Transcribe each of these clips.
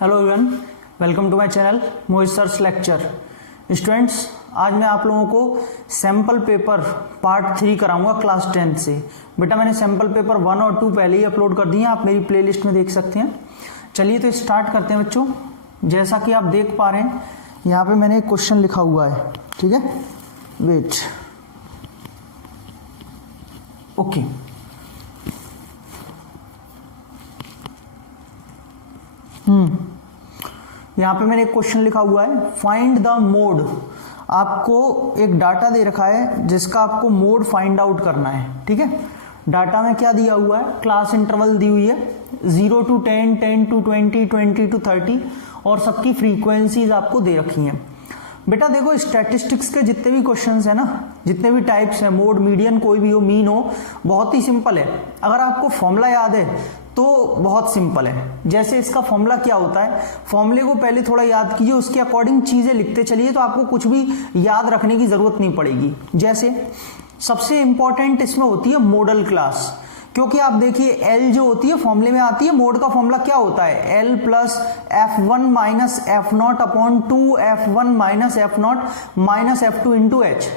Hello everyone, welcome to my channel Mohit sir's lecture. Students, आज मैं आप लोगों को सैम्पल पेपर पार्ट 3 कराऊंगा क्लास 10 से। बेटा मैंने सैम्पल पेपर 1 और 2 पहले ही अपलोड कर दिए हैं, आप मेरी प्लेलिस्ट में देख सकते हैं। चलिए तो स्टार्ट करते हैं बच्चों। जैसा कि आप देख पा रहे हैं यहाँ पे मैंने एक क्वेश्चन लिखा हुआ है, ठीक है। Wait, okay. यहाँ पे मैंने एक क्वेश्चन लिखा हुआ है, फाइंड द मोड। आपको एक डाटा दे रखा है जिसका आपको मोड फाइंड आउट करना है, ठीक है। डाटा में क्या दिया हुआ है, क्लास इंटरवल दी हुई है 0 to 10, 10 to 20, 20 to 30 और सबकी फ्रीक्वेंसीज आपको दे रखी हैं। बेटा देखो, स्टैटिस्टिक्स के जितने भी क्वेश्चंस है ना, जितने भी टाइप्स हैं, मोड, मीडियन, कोई भी हो, मीन हो, बहुत ही सिंपल है। अगर आपको फॉर्मूला याद है तो बहुत सिंपल है। जैसे इसका फॉर्मूला क्या होता है, फॉर्मूले को पहले थोड़ा याद कीजिए, उसके अकॉर्डिंग चीजें लिखते चलिए तो आपको कुछ भी याद रखने की जरूरत नहीं पड़ेगी। जैसे सबसे इंपॉर्टेंट इसमें होती है मॉडल क्लास, क्योंकि आप देखिए एल जो होती है फॉर्मूले में आती है। मोड का फॉर्मूला क्या होता है, L plus F1 minus F0 upon 2 F1 minus F0 minus F2 into H.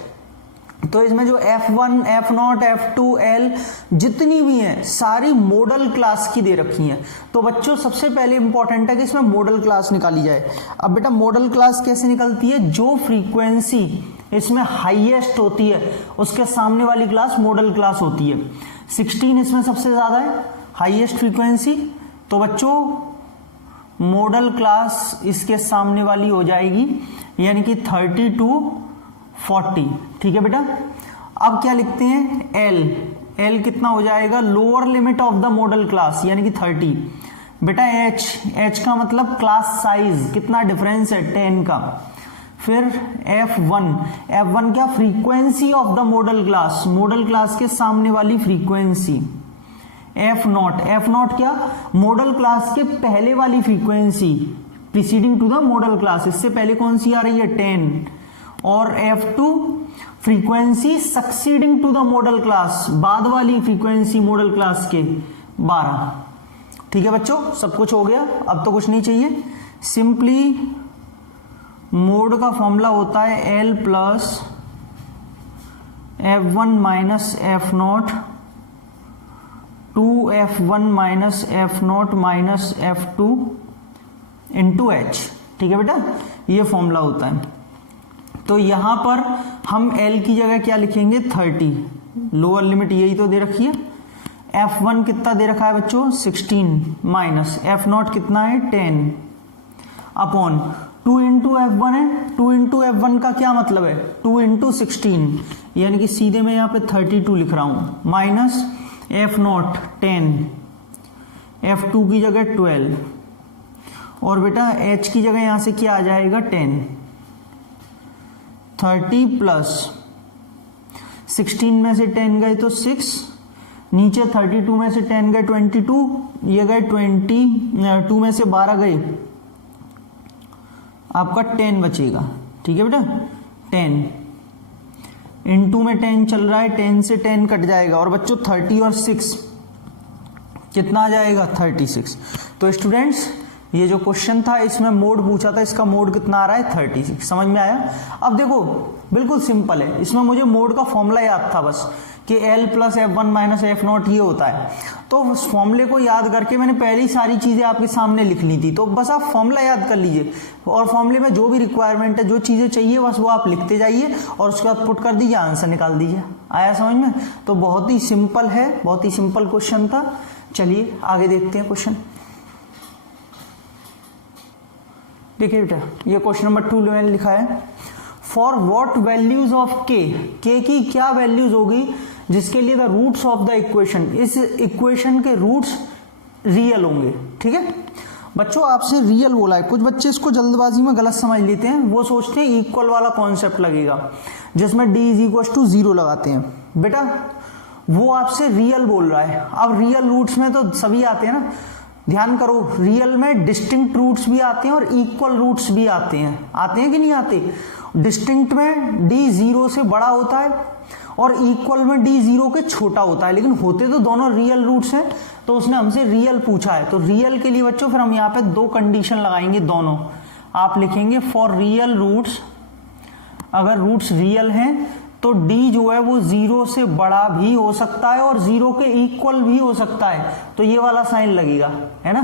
तो इसमें जो F1, F0, F2, L जितनी भी हैं सारी मॉडल क्लास की दे रखी हैं। तो बच्चों सबसे पहले इंपॉर्टेंट है कि इसमें मॉडल क्लास निकाली जाए। अब बेटा मॉडल क्लास कैसे निकलती है, जो फ्रीक्वेंसी इसमें हाईएस्ट होती है उसके सामने वाली क्लास मॉडल क्लास होती है। 16 इसमें सबसे ज्यादा है हाईएस्ट फ्रीक्वेंसी, तो बच्चों मॉडल क्लास इसके सामने वाली हो जाएगी, यानी कि 30 to 40, ठीक है बेटा। अब क्या लिखते हैं, एल कितना हो जाएगा, lower limit of the modal class यानी कि 30। बेटा एच का मतलब क्लास साइज, कितना डिफरेंस है 10 का। फिर F1 क्या, frequency of the modal class, model class के सामने वाली फ्रीक्वेंसी। F0 क्या, मॉडल क्लास के पहले वाली frequency, preceding to the modal class, इससे पहले कौन सी आ रही है 10। और F2 frequency succeeding to the modal class, बाद वाली फ्रीक्वेंसी मॉडल क्लास के 12। ठीक है बच्चों, सब कुछ हो गया, अब तो कुछ नहीं चाहिए। सिंपली मोड का फॉर्मूला होता है L plus F1 minus F0 2F1 minus F0 minus F2 into H, ठीक है बेटा, ये फॉर्मूला होता है। तो यहां पर हम L की जगह क्या लिखेंगे, 30, लोअर लिमिट यही तो दे रखी है। F1 कितना दे रखा है बच्चों, 16 माइनस F0 कितना है 10 अपॉन 2 इंटू F1 है। 2 इंटू F1 का क्या मतलब है, 2 इंटू 16, यानी कि सीधे मैं यहाँ पे 32 लिख रहा हूं, माइनस F0 10, F2 की जगह 12 और बेटा H की जगह यहां से क्या आ जाएगा 10। 30 प्लस 16 में से 10 गए तो 6, नीचे 32 में से 10 गए 22, ये गए 22 में से 12 गए, आपका 10 बचेगा, ठीक है बेटा। 10 इनटू में 10 चल रहा है, 10 से 10 कट जाएगा और बच्चों 30 और 6 कितना आ जाएगा 36। तो स्टूडेंट्स ये जो क्वेश्चन था इसमें मोड पूछा था, इसका मोड कितना आ रहा है 36, समझ में आया। अब देखो बिल्कुल सिंपल है, इसमें मुझे मोड का फॉर्मूला याद था बस कि L plus F1 minus F0 ये होता है। तो उस फॉर्मूले को याद करके मैंने पहले ही सारी चीजें आपके सामने लिख ली थी, तो बस आप फॉर्मूला याद कर लीजिए और फॉर्मूले में जो भी रिक्वायरमेंट है, जो चीजें चाहिए बस वो आप लिखते जाइए और उसके बाद पुट कर दीजिए, आंसर निकाल दीजिए। आया समझ में। तो बहुत ही सिंपल है, बहुत ही सिंपल क्वेश्चन था। चलिए आगे देखते हैं क्वेश्चन। देखिए बेटा ये क्वेश्चन नंबर 2 मैंने लिखा है, फॉर व्हाट वैल्यूज ऑफ के की क्या वैल्यूज होगी जिसके लिए the roots of the equation, इस इक्वेशन के रूट्स रियल होंगे, ठीक है बच्चों। आपसे रियल बोला है, कुछ बच्चे इसको जल्दबाजी में गलत समझ लेते हैं, वो सोचते हैं इक्वल वाला कॉन्सेप्ट लगेगा जिसमें d इज इक्वल टू 0 लगाते हैं। बेटा वो आपसे रियल बोल रहा है। अब रियल रूट्स में तो सभी आते हैं ना, ध्यान करो, रियल में डिस्टिंक्ट रूट्स भी आते हैं और इक्वल रूट्स भी आते हैं कि नहीं आते। डिस्टिंक्ट में d 0 से बड़ा होता है और इक्वल में d 0 के छोटा होता है, लेकिन होते तो दोनों रियल रूट्स हैं। तो उसने हमसे रियल पूछा है, तो रियल के लिए बच्चों फिर हम यहाँ पे दो कंडीशन लगाएंगे दोनों। आप लिखेंगे फॉर रियल रूट्स, अगर रूट्स रियल हैं तो d जो है वो 0 से बड़ा भी हो सकता है और 0 के इक्वल भी हो सकता है, तो ये वाला साइन लगेगा, है ना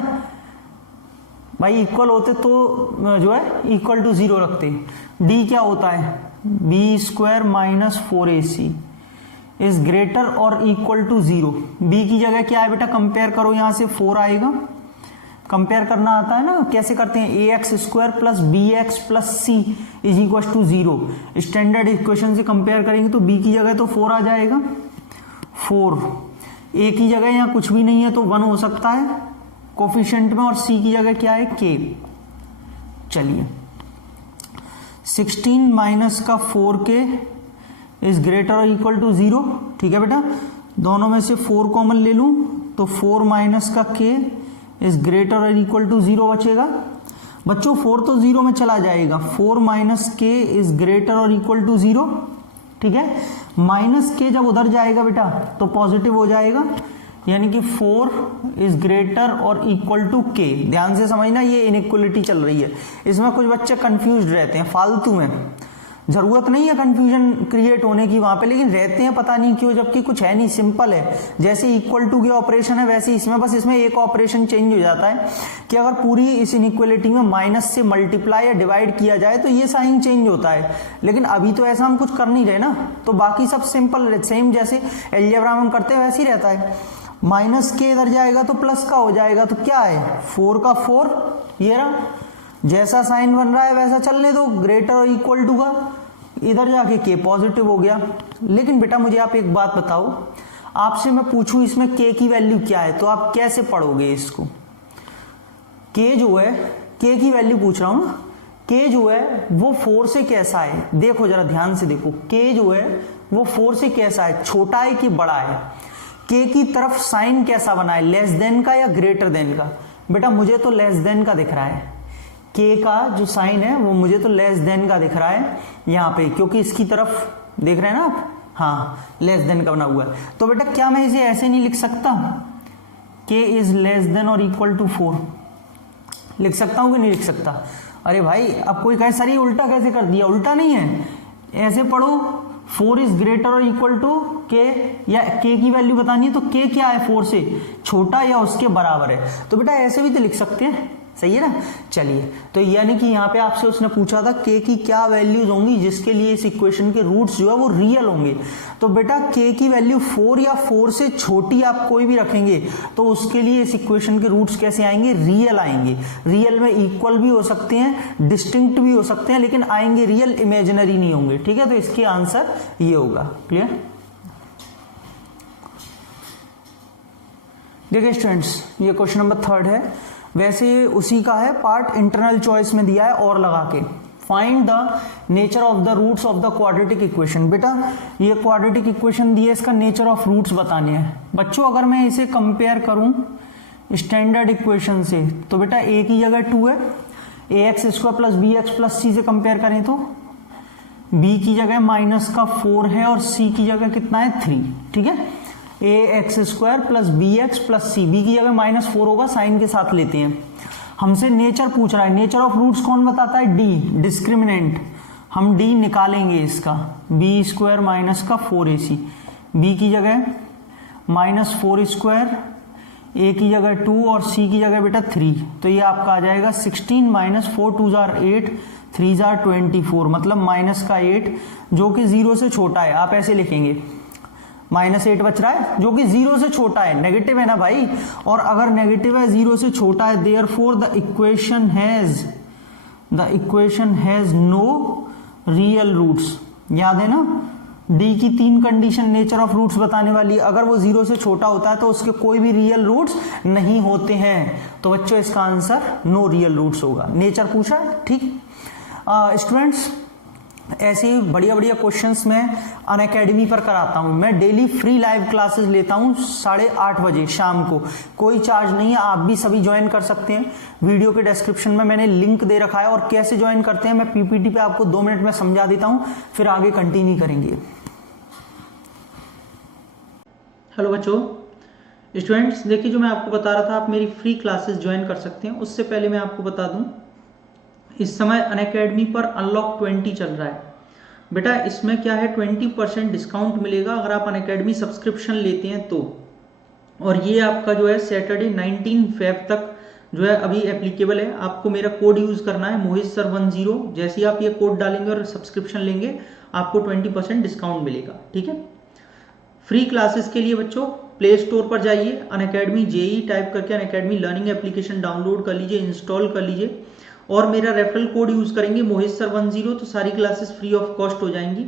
भाई। इक्वल होते तो जो है इक्वल टू 0 रखते। d क्या होता है, b² minus 4ac is greater और इक्वल टू 0। b की जगह क्या है बेटा, कंपेयर करो, यहां से 4 आएगा, कंपेयर करना आता है ना, कैसे करते हैं, ax² plus bx plus c is equal to 0। Standard equation से कंपेयर करेंगे तो b की जगह तो 4 आ जाएगा, 4, a की जगह यहाँ कुछ भी नहीं है तो 1 हो सकता है कोफिशिएंट में, और c की जगह क्या है, k। चलिए 16 माइनस का 4k इज ग्रेटर और इक्वल टू 0, ठीक है बेटा। दोनों में से 4 कॉमन ले लूं तो 4 माइनस का k इज ग्रेटर और इक्वल टू 0 बचेगा। बच्चों 4 तो 0 में चला जाएगा, 4 माइनस k इज ग्रेटर और इक्वल टू 0, ठीक है। माइनस k जब उधर जाएगा बेटा तो पॉजिटिव हो जाएगा, यानी कि 4 इज ग्रेटर और इक्वल टू k। ध्यान से समझना, ये इनइक्वलिटी चल रही है, इसमें कुछ बच्चे कंफ्यूज रहते हैं फालतू में, जरूरत नहीं है कंफ्यूजन क्रिएट होने की वहां पे, लेकिन रहते हैं पता नहीं क्यों, जबकि कुछ है नहीं, सिंपल है। जैसे इक्वल टू के ऑपरेशन है वैसे इसमें बस इसमें एक ऑपरेशन चेंज हो जाता है कि अगर पूरी इस इनइक्वलिटी में माइनस से मल्टीप्लाई या डिवाइड किया जाए तो ये साइन चेंज होता है, लेकिन अभी तो ऐसा हम कुछ कर नहीं रहे ना, तो बाकी सब सिंपल सेम जैसे अलजेब्रा में हम करते हैं वैसे ही रहता है। माइनस के इधर जाएगा तो प्लस का हो जाएगा, तो क्या है 4 का 4, ये रहा, जैसा साइन बन रहा है वैसा चलने दो, ग्रेटर और इक्वल टू का, इधर जाके के पॉजिटिव हो गया। लेकिन बेटा मुझे आप एक बात बताओ, आपसे मैं पूछूं इसमें के की वैल्यू क्या है तो आप कैसे पढ़ोगे इसको। के जो है, के की वैल्यू पूछ रहा हूं ना, के जो है वो 4 से कैसा है, देखो जरा ध्यान से देखो, के जो है वो 4 से कैसा है, छोटा है कि बड़ा है, के की तरफ साइन कैसा बना है, लेस देन का या ग्रेटर देन का। बेटा मुझे तो लेस देन का दिख रहा है, के का जो साइन है वो मुझे तो लेस देन का दिख रहा है यहाँ पे, क्योंकि इसकी तरफ देख रहे हैं ना आप, हाँ लेस देन का बना हुआ है। तो बेटा क्या मैं इसे ऐसे नहीं लिख सकता, के इज लेस देन और इक्वल टू 4, लिख सकता हूं कि नहीं लिख सकता। अरे भाई अब कोई कहे सर ये उल्टा कैसे कर दिया, उल्टा नहीं है, ऐसे पढ़ो, 4 इज ग्रेटर और इक्वल टू के, या के की वैल्यू बतानी है तो के क्या है 4 से छोटा या उसके बराबर है, तो बेटा ऐसे भी तो लिख सकते हैं, सही है ना। चलिए तो यानी कि यहाँ पे आपसे उसने पूछा था के की क्या वैल्यूज होंगी जिसके लिए इस इक्वेशन के रूट्स जो है वो रियल होंगे, तो बेटा के की वैल्यू 4 या 4 से छोटी आप कोई भी रखेंगे तो उसके लिए इस इक्वेशन के रूट्स कैसे आएंगे, रियल आएंगे। रियल में इक्वल भी हो सकते हैं, डिस्टिंक्ट भी हो सकते हैं, लेकिन आएंगे रियल, इमेजिनरी नहीं होंगे, ठीक है। तो इसके आंसर ये होगा, क्लियर। देखिए स्टूडेंट्स ये क्वेश्चन नंबर 3 है, वैसे उसी का है, पार्ट इंटरनल चॉइस में दिया है और लगा के, find the nature of the roots of the quadratic equation. बेटा ये क्वाड्रेटिक इक्वेशन दिए, इसका नेचर ऑफ रूट्स बताने हैं। बच्चों अगर मैं इसे कंपेयर करूं स्टैंडर्ड इक्वेशन से तो बेटा a की जगह 2 है, ax² plus bx plus c से कंपेयर करें तो b की जगह माइनस का 4 है और c की जगह कितना है 3, ठीक है। ax² plus bx plus c, b की जगह -4 होगा, साइन के साथ लेते हैं। हमसे नेचर पूछ रहा है, नेचर ऑफ रूट्स कौन बताता है, d, डिस्क्रिमिनेंट, हम d निकालेंगे इसका, b² माइनस का 4ac, b की जगह -4², a की जगह 2 और c की जगह बेटा 3, तो ये आपका आ जाएगा 16 - 4 2 = 8 3 = 24, मतलब माइनस का 8 जो कि 0 से छोटा है, आप ऐसे लिखेंगे -8 बच रहा है जो कि 0 से छोटा है, नेगेटिव है ना भाई, और अगर नेगेटिव है 0 से छोटा है, therefore the equation has no real roots. याद है ना डी की 3 कंडीशन नेचर ऑफ रूट्स बताने वाली, अगर वो 0 से छोटा होता है तो उसके कोई भी रियल रूट्स नहीं होते हैं, तो बच्चों इसका आंसर नो रियल रूट्स होगा। नेचर पूछा है, ठीक। स्टूडेंट्स ऐसे बढ़िया बढ़िया क्वेश्चंस मैं अनअकैडमी पर कराता हूं, मैं डेली फ्री लाइव क्लासेस लेता हूं 8:30 बजे शाम को, कोई चार्ज नहीं है, आप भी सभी ज्वाइन कर सकते हैं। वीडियो के डिस्क्रिप्शन में मैंने लिंक दे रखा है, और कैसे ज्वाइन करते हैं मैं पीपीटी पे आपको 2 मिनट में समझा देता हूं, फिर आगे कंटिन्यू करेंगे। हेलो बच्चों, स्टूडेंट्स देखिए, जो मैं आपको बता रहा था, आप मेरी फ्री क्लासेस ज्वाइन कर सकते हैं। उससे पहले मैं आपको बता दूं, इस समय अनअकैडमी पर अनलॉक 20 चल रहा है बेटा। इसमें क्या है, 20% डिस्काउंट मिलेगा अगर आप अनअकैडमी सब्सक्रिप्शन लेते हैं तो। और ये आपका जो है सैटरडे 19 फेब तक जो है अभी एप्लीकेबल है। आपको मेरा कोड यूज करना है, मोहित सर 10। जैसे ही आप ये कोड डालेंगे और सब्सक्रिप्शन लेंगे, आपको 20% डिस्काउंट मिलेगा, ठीक है। फ्री क्लासेस के लिए बच्चों प्ले स्टोर पर जाइए, अनअकैडमी जेई टाइप करके अनअकैडमी लर्निंग एप्लीकेशन डाउनलोड कर लीजिए, इंस्टॉल कर लीजिए और मेरा रेफरल कोड यूज करेंगे मोहित सर 10, तो सारी क्लासेस फ्री ऑफ कॉस्ट हो जाएंगी।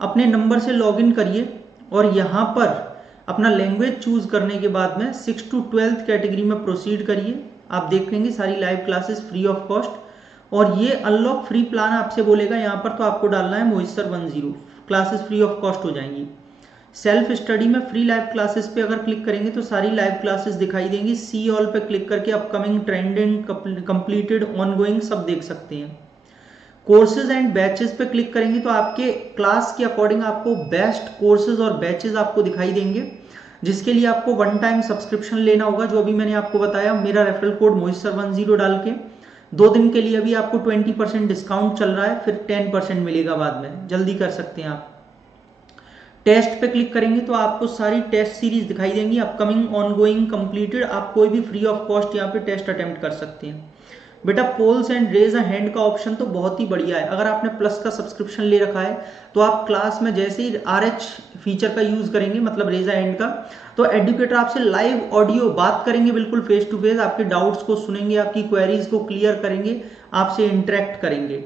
अपने नंबर से लॉगिन करिए और यहाँ पर अपना लैंग्वेज चूज करने के बाद में 6 to 12th कैटेगरी में प्रोसीड करिए। आप देखेंगे सारी live classes free of cost. और ये अनलॉक फ्री प्लान आपसे बोलेगा यहाँ पर, तो आपको डालना है Mohit sir 10, classes free of cost हो जाएंगी। सेल्फ स्टडी में फ्री लाइव क्लासेस पे अगर क्लिक करेंगे तो सारी लाइव क्लासेस दिखाई देंगी। सी ऑल पे क्लिक करके अपकमिंग, ट्रेंडिंग, कंप्लीटेड, ऑनगोइंग सब देख सकते हैं। कोर्सेज एंड बैचेस पे क्लिक करेंगे तो आपके क्लास के अकॉर्डिंग आपको बेस्ट कोर्सेज और बैचेस आपको दिखाई देंगे, जिसके लिए आपको वन टाइम सब्सक्रिप्शन लेना होगा, जो अभी मैंने आपको बताया। मेरा रेफरल कोड मोहित सर 10 डाल के 2 दिन के लिए अभी आपको 20% डिस्काउंट चल रहा है, फिर 10% मिलेगा बाद में, जल्दी कर सकते हैं आप। टेस्ट पे क्लिक करेंगे तो आपको सारी टेस्ट सीरीज दिखाई देंगी, अपकमिंग, ऑनगोइंग, कंप्लीटेड। आप कोई भी फ्री ऑफ कॉस्ट यहाँ पे टेस्ट अटेम्प्ट कर सकते हैं बेटा। Polls and raise a hand का ऑप्शन तो बहुत ही बढ़िया है। अगर आपने प्लस का सब्सक्रिप्शन ले रखा है तो आप क्लास में जैसे ही RH फीचर का यूज करेंगे, मतलब रेज अ हैंड का, तो एडुकेटर आपसे लाइव ऑडियो बात करेंगे, बिल्कुल फेस टू फेस, आपके डाउट्स को सुनेंगे, आपकी क्वेरीज को क्लियर करेंगे, आपसे इंटरेक्ट करेंगे।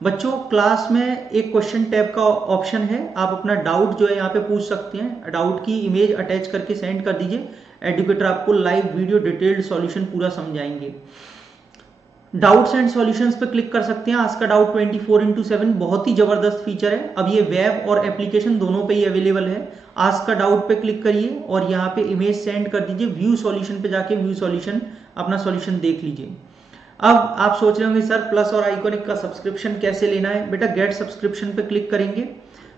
बच्चों क्लास में एक क्वेश्चन टैब का ऑप्शन है, आप अपना डाउट जो है यहाँ पे पूछ सकते हैं। डाउट की इमेज अटैच करके सेंड कर दीजिए, एडुकेटर आपको लाइव वीडियो डिटेल्ड सॉल्यूशन पूरा समझाएंगे। डाउट्स एंड सॉल्यूशंस पे क्लिक कर सकते हैं। आज का डाउट 24/7 बहुत ही जबरदस्त फीचर है। अब ये वेब और एप्लीकेशन दोनों पे ही अवेलेबल है। आज का डाउट पे क्लिक करिए और यहाँ पे इमेज सेंड कर दीजिए। व्यू सॉल्यूशन पे जाके व्यू सॉल्यूशन, अपना सॉल्यूशन देख लीजिए। अब आप सोच रहे होंगे सर प्लस और आइकॉनिक का सब्सक्रिप्शन कैसे लेना है। बेटा गेट सब्सक्रिप्शन पे क्लिक करेंगे,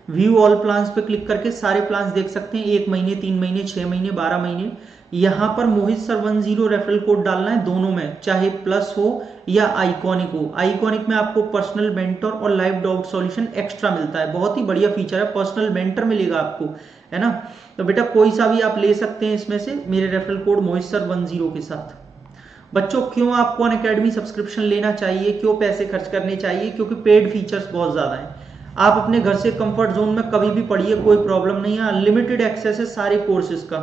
व्यू ऑल प्लान्स पे क्लिक करके सारे प्लान्स देख सकते हैं, 1 महीने, 3 महीने, 6 महीने, 12 महीने। यहाँ पर मोहित सर 10 रेफरल कोड डालना है दोनों में, चाहे प्लस हो या आइकॉनिक हो। आइकॉनिक में आपको पर्सनल मेंटर और लाइव डाउट सॉल्यूशन एक्स्ट्रा मिलता है, बहुत ही बढ़िया फीचर है। पर्सनल मेंटर मिलेगा आपको, है ना। तो बेटा कोई सा भी आप ले सकते हैं इसमें से, मेरे रेफरल कोड मोहित सर 10 के साथ। बच्चों क्यों आपको अनअकैडमी सब्सक्रिप्शन लेना चाहिए, क्यों पैसे खर्च करने चाहिए, क्योंकि पेड फीचर्स बहुत ज्यादा हैं। आप अपने घर से कंफर्ट जोन में कभी भी पढ़िए, कोई प्रॉब्लम नहीं है। अनलिमिटेड एक्सेस है सारे कोर्सेज का,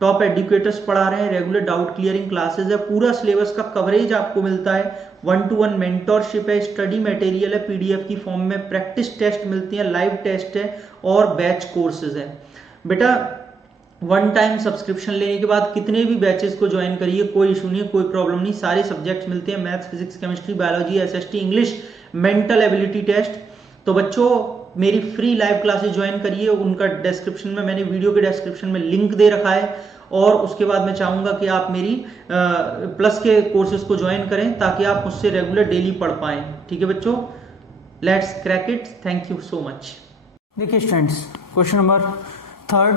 टॉप एडुकेटर्स पढ़ा रहे हैं, रेगुलर डाउट क्लियरिंग क्लासेस है, पूरा सिलेबस का कवरेज आपको मिलता है, 1-to-1 मेंटरशिप है, स्टडी मटेरियल है PDF की फॉर्म में, प्रैक्टिस टेस्ट मिलती है, लाइव टेस्ट है और बैच कोर्सेज है। बेटा वन टाइम सब्सक्रिप्शन लेने के बाद कितने भी बैचेस को ज्वाइन करिए, कोई इशू नहीं, कोई प्रॉब्लम नहीं। सारे सब्जेक्ट्स मिलते हैं, maths, physics, chemistry, biology, SST, English, mental ability test. तो बच्चों मेरी फ्री लाइव क्लासेस ज्वाइन करिए, उनका डिस्क्रिप्शन में, मैंने वीडियो के डिस्क्रिप्शन में लिंक दे रखा है। और उसके बाद मैं चाहूंगा कि आप मेरी प्लस के कोर्सेज को ज्वाइन करें ताकि आप मुझसे रेगुलर डेली पढ़ पाएं। ठीक है बच्चों, let's crack it. Thank you so much. देखिए students, question number 3,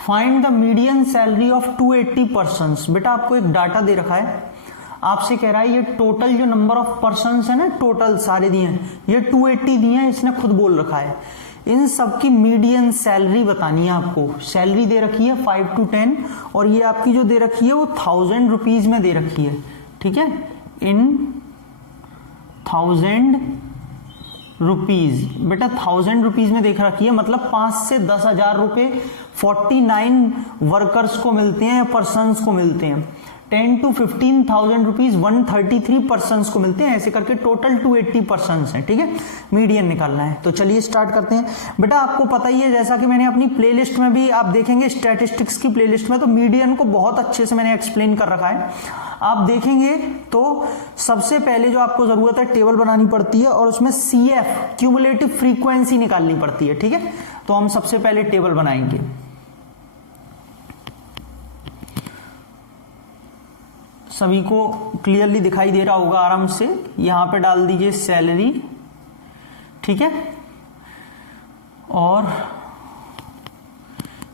find the median salary of 280 persons. बेटा आपको एक डाटा दे रखा है, आपसे कह रहा है ये टोटल जो नंबर ऑफ पर्सन्स है ना, टोटल सारे दिए हैं, ये 280 दिए हैं, इसने खुद बोल रखा है। इन सबकी मीडियन सैलरी बतानी है आपको। सैलरी दे रखी है 5 to 10 और ये आपकी जो दे रखी है वो 1000 रुपीज में दे रखी है, ठीक है, इन 1000 रुपीज। बेटा 1000 रुपीज में देख रखी है, मतलब 5 से 10,000 रुपए 49 वर्कर्स को मिलते हैं, पर्सन्स को मिलते हैं। 10 to 15,000 रुपीज 133 पर्सन्स को मिलते हैं। ऐसे करके टोटल 280 पर्सन्स हैं, ठीक है। मीडियन निकालना है, तो चलिए स्टार्ट करते हैं। बेटा आपको पता ही है, जैसा कि मैंने अपनी प्लेलिस्ट में भी, आप देखेंगे स्टैटिस्टिक्स की प्लेलिस्ट में, तो मीडियन को बहुत अच्छे से मैंने एक्सप्लेन कर रखा है। आप देखेंगे तो सबसे पहले जो आपको जरूरत है, टेबल बनानी पड़ती है और उसमें CF क्यूमुलेटिव फ्रीक्वेंसी निकालनी पड़ती है, ठीक है। तो हम सबसे पहले टेबल बनाएंगे। सभी को क्लियरली दिखाई दे रहा होगा आराम से। यहां पे डाल दीजिए सैलरी, ठीक है, और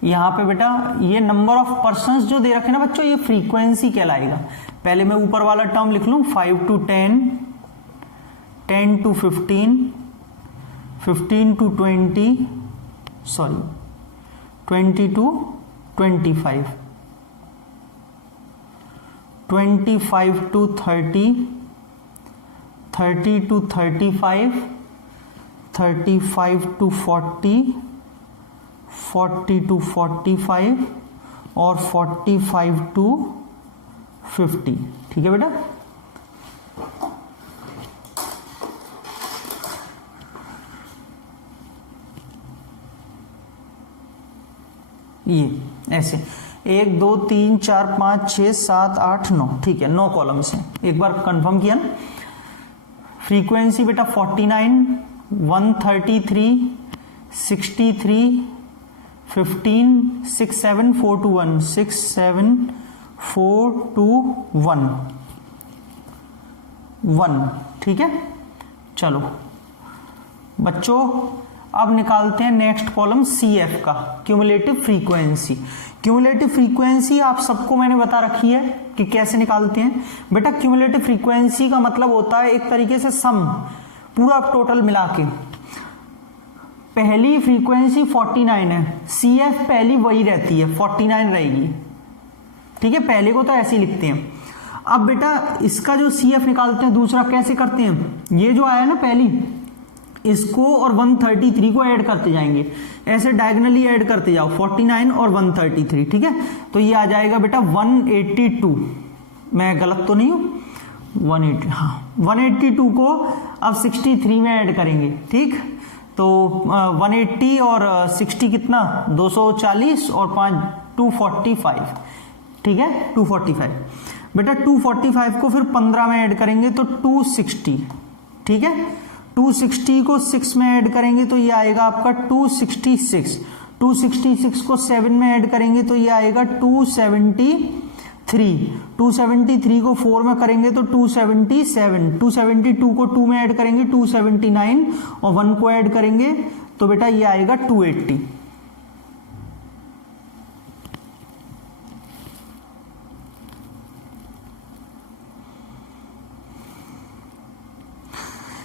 यहाँ पे बेटा ये नंबर ऑफ पर्सन्स जो दे रखे ना बच्चों, ये फ्रीक्वेंसी कहलाएगा। पहले मैं ऊपर वाला टर्म लिख लूं, 5 to 10, 10 to 15, 15 to 20, sorry 20 to 25, 25 to 30, 30 to 35, 35 to 40, 40 to 45 और 45 to 50। ठीक है बेटा, ये ऐसे 1 2 3 4 5 6 7 8 9। ठीक है, 9 कॉलम्स हैं। एक बार कंफर्म किया ना। फ्रीक्वेंसी बेटा 49, 133, 63, 15, 6 7 4 2 1, 6 7 4 2 1 1। ठीक है, चलो बच्चों अब निकालते हैं नेक्स्ट कॉलम CF का, क्यूमुलेटिव फ्रीक्वेंसी। क्यूमुलेटिव फ्रीक्वेंसी आप सबको मैंने बता रखी है कि कैसे निकालते हैं। बेटा क्यूमुलेटिव फ्रीक्वेंसी का मतलब होता है एक तरीके से सम, पूरा टोटल मिला के। पहली फ्रीक्वेंसी 49 है, CF पहली वही रहती है, 49 रहेगी। ठीक है, पहले को तो ऐसे ही लिखते हैं। अब बेटा इसका जो CF निकालते हैं दूसरा कैसे करते हैं, ये जो आया ना पहली, इसको और 133 को ऐड करते जाएंगे, ऐसे डायगोनली ऐड करते जाओ, 49 और 133। ठीक है, तो ये आ जाएगा बेटा 182। मैं गलत तो नहीं हूं, 180, हाँ 182 को अब 63 में ऐड करेंगे। ठीक, तो 180 और 60 कितना, 240 और 5 245। ठीक है, 245। बेटा 245 को फिर 15 में ऐड करेंगे तो 260। ठीक है, 260 को 6 में ऐड करेंगे तो ये आएगा आपका 266। 266 को 7 में ऐड करेंगे तो ये आएगा 273। 273 को 4 में करेंगे तो 277। 272 को 2 में ऐड करेंगे 279 और 1 को ऐड करेंगे तो बेटा ये आएगा 280।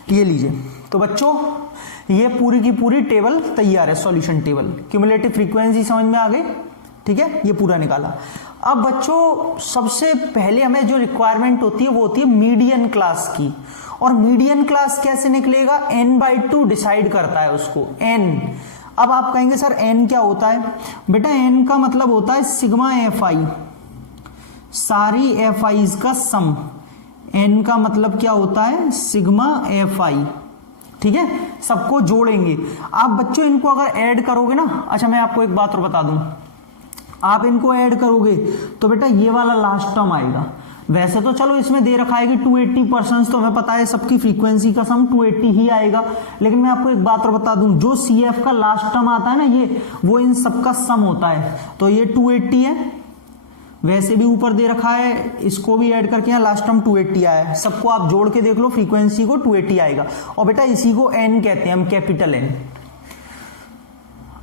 ये लीजिए, तो बच्चों ये पूरी की पूरी टेबल तैयार है, सॉल्यूशन टेबल। क्यूमुलेटिव फ्रीक्वेंसी समझ में आ गई। ठीक है, ये पूरा निकाला। अब बच्चों सबसे पहले हमें जो रिक्वायरमेंट होती है वो होती है मीडियन क्लास की। और मीडियन क्लास कैसे निकलेगा, n/2 डिसाइड करता है उसको, n। अब आप कहेंगे सर n क्या होता है, बेटा n का मतलब होता है सिग्मा fi, सारी fi's का सम। n का मतलब क्या होता है, सिग्मा fi। ठीक है, सबको जोड़ेंगे। आप बच्चों इनको अगर ऐड करोगे ना, अच्छा मैं आपको एक बात और बता दूं, आप इनको ऐड करोगे तो बेटा ये वाला लास्ट टर्म आएगा। वैसे तो चलो इसमें दे रखा है कि 280%, तो हमें पता है सबकी फ्रीक्वेंसी का सम 280 ही आएगा। लेकिन मैं आपको एक बात और बता दूं, जो CF का लास्ट टर्म आता है ना, ये वो इन सबका सम होता है। तो ये 280 है, वैसे भी ऊपर दे रखा है, इसको भी ऐड करके यहाँ लास्ट टर्म 280 आया है। सबको आप जोड़ के देख लो, फ्रीक्वेंसी को 280 आएगा। और बेटा इसी को n कहते हैं हम, कैपिटल N।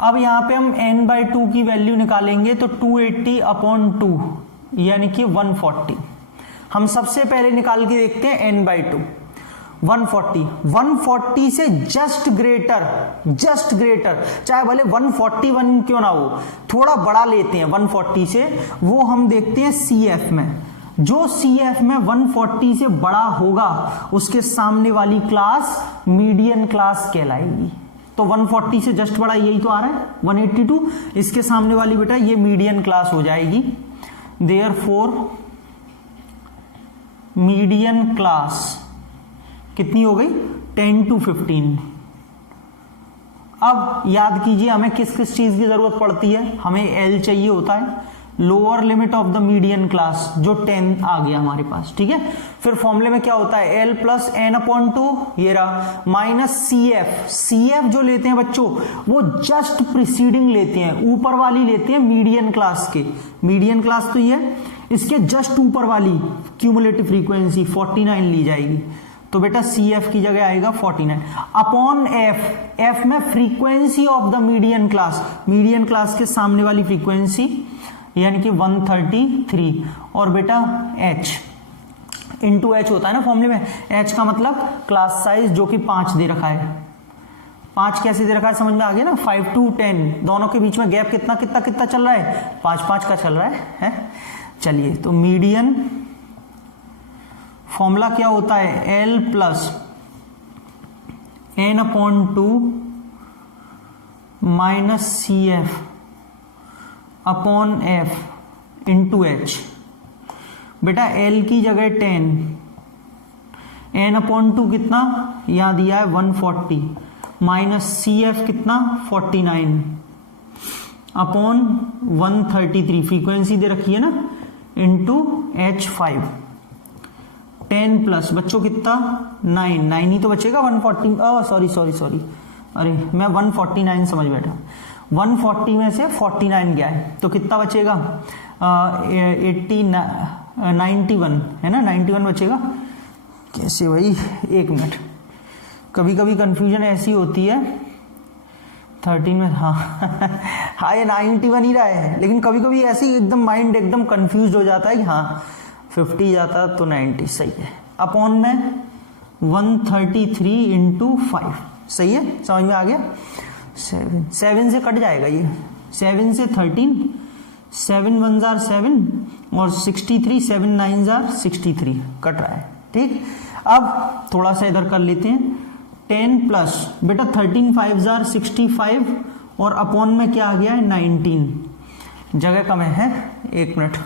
अब यहाँ पे हम n/2 की वैल्यू निकालेंगे तो 280/2 यानी कि 140। हम सबसे पहले निकाल के देखते हैं n/2। 140 से जस्ट ग्रेटर, चाहे भले 141 क्यों ना हो, थोड़ा बड़ा लेते हैं 140 से, वो हम देखते हैं CF में। जो CF में 140 से बड़ा होगा उसके सामने वाली क्लास मीडियन क्लास कहलाएगी। तो 140 से जस्ट बड़ा यही तो आ रहा है 182, इसके सामने वाली बेटा ये मीडियन क्लास हो जाएगी। देयरफॉर मीडियन क्लास कितनी हो गई, 10 to 15। अब याद कीजिए हमें किस किस चीज की जरूरत पड़ती है, हमें L चाहिए होता है, lower limit of the median class, जो 10 आ गया हमारे पास। ठीक है, फिर फॉर्मूले में क्या होता है, L + n/2, ये रहा, माइनस CF जो लेते हैं बच्चों वो जस्ट प्रीसीडिंग लेते हैं, ऊपर वाली लेते हैं मीडियन क्लास के। मीडियन क्लास तो ये, इसके जस्ट ऊपर वाली क्यूमुलेटिव फ्रीक्वेंसी 49 ली जाएगी। तो बेटा सी एफ की जगह आएगा 49 अपॉन एफ। एफ में frequency of the median class, median class के सामने वाली फ्रीक्वेंसी यानी कि 133, और बेटा एच इंटू एच होता है ना फॉर्मूले में। एच का मतलब क्लास साइज जो कि 5 दे रखा है। 5 कैसे दे रखा है समझ में आ गया ना। 5 to 10 दोनों के बीच में गैप कितना कितना कितना चल रहा है, 5 का चल रहा है? चलिए, तो मीडियन फॉर्मूला क्या होता है, L plus n upon 2 minus C F upon F into H. बेटा L की जगह 10, n अपॉन 2 कितना यहां दिया है 140, माइनस सी एफ कितना 49 अपॉन 133, फ्रीक्वेंसी दे रखी है ना, इंटू H5। 10 प्लस बच्चों कितना 9 ही तो बचेगा 140, सॉरी अरे मैं 149 समझ बैठा। 140 में से 49 गया है तो कितना बचेगा 91 है ना, 91 बचेगा। कैसे भाई, एक मिनट, कभी कभी कंफ्यूजन ऐसी होती है 13 में, हाँ ये 91 ही रहा है, लेकिन कभी कभी ऐसी एकदम माइंड एकदम कंफ्यूज हो जाता है कि हाँ 50 जाता तो 90 सही है। अपॉन में 133 इंटू 5 सही है, समझ में आ गया। 7 से कट जाएगा ये, 7 से 13, 7 1 जार 7 और 63, 7 9 जार 63 कट रहा है, ठीक। अब थोड़ा सा इधर कर लेते हैं, 10 प्लस बेटा 13 5 जार 65 और अपॉन में क्या आ गया है 19, जगह कम है, एक मिनट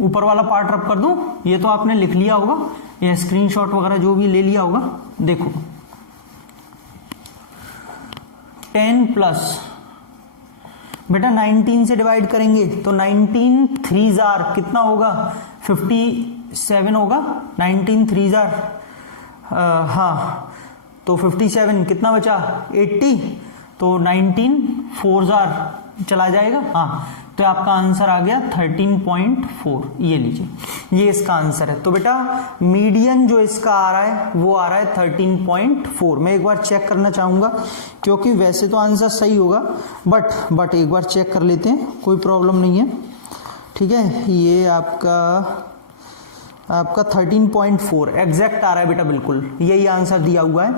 ऊपर वाला पार्ट रब कर दूं, ये तो आपने लिख लिया होगा या स्क्रीनशॉट वगैरह जो भी ले लिया होगा। देखो 10 प्लस बेटा 19 से डिवाइड करेंगे तो 19 3 जार कितना होगा 57 होगा, 19 3 जार हाँ तो 57 कितना बचा 80, तो 19 4 जार चला जाएगा, हाँ तो आपका आंसर आ गया 13.4। ये लीजिए, ये इसका आंसर है। तो बेटा मीडियन जो इसका आ रहा है वो आ रहा है 13.4। मैं एक बार चेक करना चाहूंगा क्योंकि वैसे तो आंसर सही होगा बट एक बार चेक कर लेते हैं, कोई प्रॉब्लम नहीं है, ठीक है। ये आपका 13.4 एग्जैक्ट आ रहा है बेटा, बिल्कुल यही आंसर दिया हुआ है।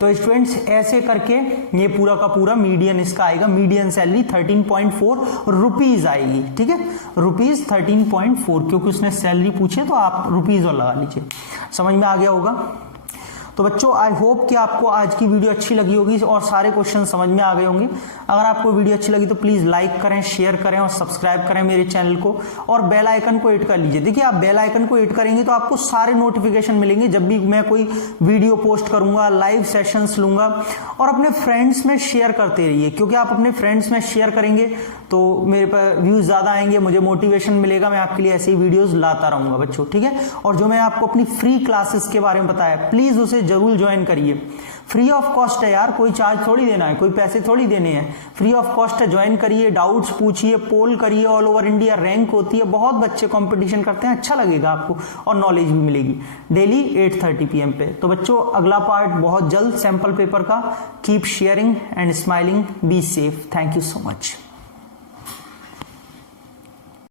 तो स्टूडेंट्स ऐसे करके ये पूरा का पूरा मीडियन इसका आएगा, मीडियन सैलरी 13.4 रुपीज आएगी, ठीक है, रुपीज 13.4, क्योंकि उसने सैलरी पूछे तो आप रुपीज और लगा लीजिए। समझ में आ गया होगा। तो बच्चों आई होप कि आपको आज की वीडियो अच्छी लगी होगी और सारे क्वेश्चन समझ में आ गए होंगे। अगर आपको वीडियो अच्छी लगी तो प्लीज लाइक करें, शेयर करें और सब्सक्राइब करें मेरे चैनल को, और बेल आइकन को हिट कर लीजिए। देखिए आप बेल आइकन को हिट करेंगे तो आपको सारे नोटिफिकेशन मिलेंगे जब भी मैं कोई वीडियो पोस्ट करूंगा, लाइव सेशंस लूंगा। और अपने फ्रेंड्स में शेयर करते रहिए, क्योंकि आप अपने फ्रेंड्स में शेयर करेंगे तो मेरे पर व्यूज ज्यादा आएंगे, मुझे मोटिवेशन मिलेगा, मैं आपके लिए ऐसे ही वीडियोस लाता रहूंगा बच्चों, ठीक है। और जो मैं आपको अपनी फ्री क्लासेस के बारे में बताया प्लीज उसे जरूर ज्वाइन करिए, फ्री ऑफ कॉस्ट है यार, कोई चार्ज थोड़ी देना है, कोई पैसे थोड़ी देने हैं, फ्री ऑफ कॉस्ट है। ज्वाइन करिए, डाउट्स पूछिए, पोल करिए, ऑल ओवर इंडिया रैंक होती है, बहुत बच्चे कंपटीशन करते हैं, अच्छा लगेगा आपको और नॉलेज भी मिलेगी डेली 8:30 PM पे। तो बच्चों अगला पार्ट बहुत जल्द सैंपल पेपर का। Keep sharing and smiling, be safe, thank you so much.